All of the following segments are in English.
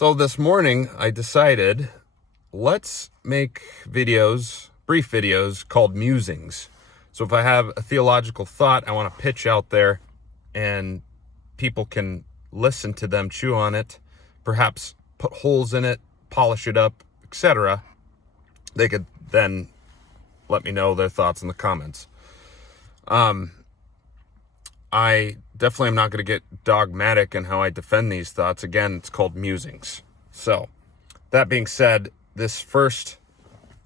So this morning I decided, let's make videos, brief videos called Musings. So if I have a theological thought I want to pitch out there and people can listen to them, chew on it, perhaps put holes in it, polish it up, etc., they could then let me know their thoughts in the comments. I definitely am not going to get dogmatic in how I defend these thoughts. Again, it's called musings. So, that being said, this first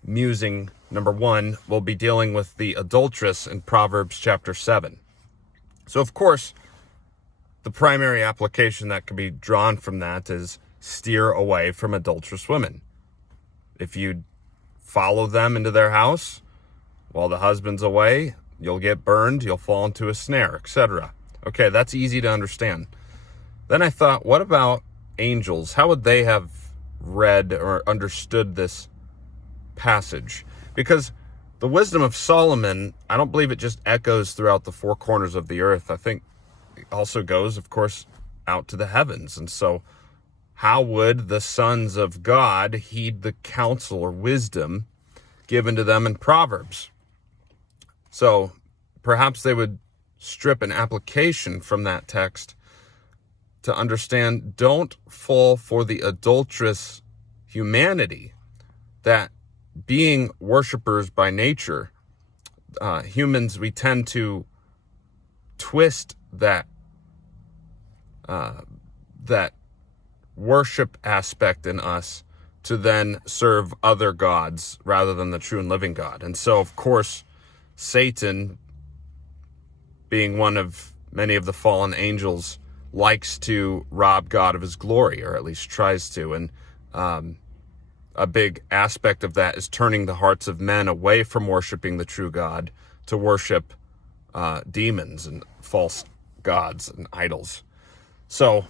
musing, number 1, will be dealing with the adulteress in Proverbs chapter 7. So, of course, the primary application that could be drawn from that is steer away from adulterous women. If you follow them into their house while the husband's away, you'll get burned, you'll fall into a snare, etc. Okay, that's easy to understand. Then I thought, what about angels? How would they have read or understood this passage? Because the wisdom of Solomon, I don't believe it just echoes throughout the four corners of the earth. I think it also goes, of course, out to the heavens. And so how would the sons of God heed the counsel or wisdom given to them in Proverbs? So perhaps they would strip an application from that text to understand, don't fall for the adulterous humanity, that being worshipers by nature, humans, we tend to twist that worship aspect in us to then serve other gods rather than the true and living God. And so, of course, Satan, being one of many of the fallen angels, likes to rob God of his glory, or at least tries to. And a big aspect of that is turning the hearts of men away from worshiping the true God to worship demons and false gods and idols. So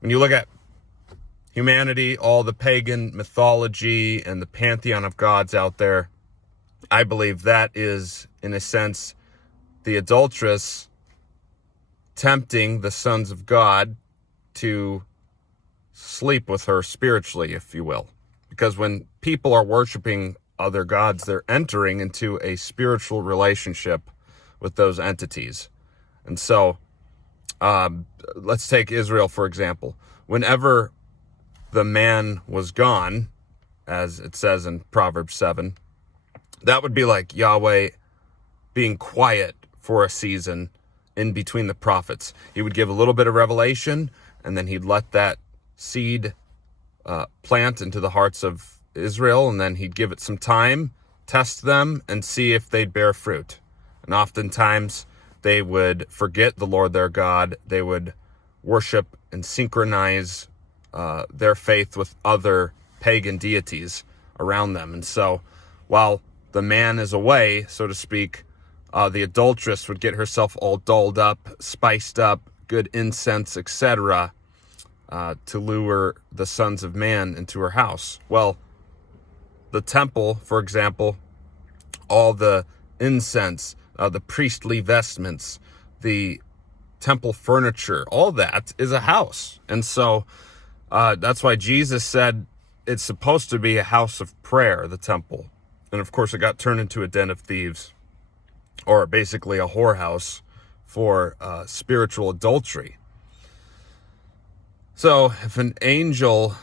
when you look at humanity, all the pagan mythology and the pantheon of gods out there, I believe that is, in a sense, the adulteress tempting the sons of God to sleep with her spiritually, if you will. Because when people are worshiping other gods, they're entering into a spiritual relationship with those entities. And so, let's take Israel, for example. Whenever the man was gone, as it says in Proverbs 7, that would be like Yahweh being quiet for a season in between the prophets. He would give a little bit of revelation, and then he'd let that seed plant into the hearts of Israel, and then he'd give it some time, test them, and see if they'd bear fruit. And oftentimes, they would forget the Lord their God. They would worship and synchronize their faith with other pagan deities around them. And so, while the man is away, so to speak, the adulteress would get herself all dolled up, spiced up, good incense, etc., to lure the sons of man into her house. Well, the temple, for example, all the incense, the priestly vestments, the temple furniture, all that is a house. And so that's why Jesus said it's supposed to be a house of prayer, the temple. And of course, it got turned into a den of thieves, or basically a whorehouse for spiritual adultery. So if an angel,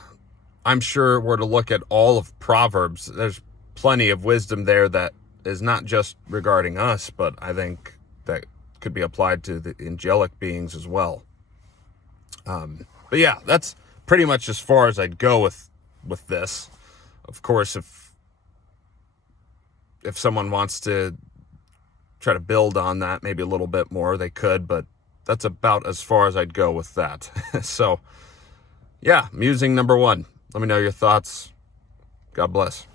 I'm sure, were to look at all of Proverbs, there's plenty of wisdom there that is not just regarding us, but I think that could be applied to the angelic beings as well. But yeah, that's pretty much as far as I'd go with this. Of course, if someone wants to try to build on that maybe a little bit more, they could, but that's about as far as I'd go with that. So yeah, musing number 1. Let me know your thoughts. God bless.